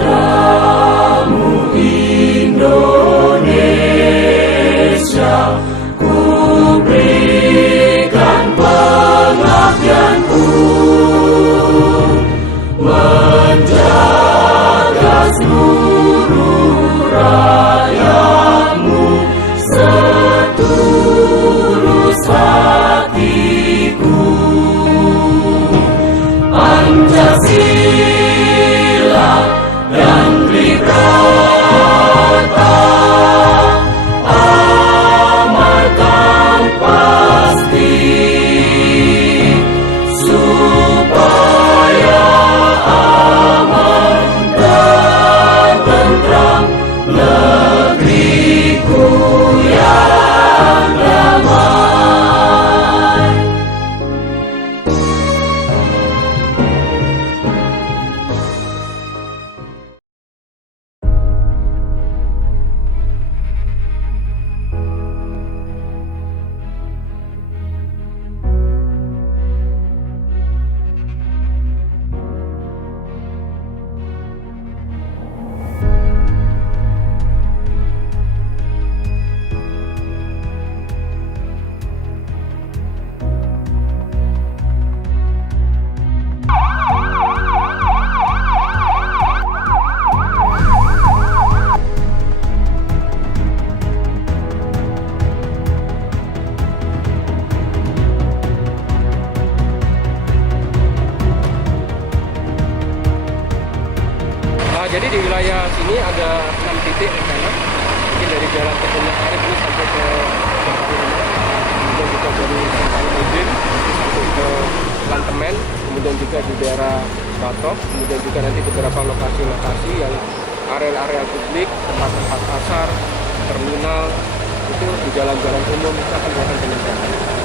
Padamu Indonesia, ku berikan pengabdianku, menjaga seluruh rakyatmu setulus hatiku. Pancasila dan Tribrata amalkan pasti, supaya aman dan tentram negeriku yang damai. Jadi di wilayah sini ada 6 titik rencana, mungkin dari jalan Teguh Arif ini sampai ke kemudian juga dari Udin sampai ke Lantemen, kemudian juga di daerah Batok, kemudian juga nanti beberapa lokasi-lokasi yang area-area publik, tempat-tempat pasar, terminal, itu di jalan-jalan umum kita akan melakukan penyekatan.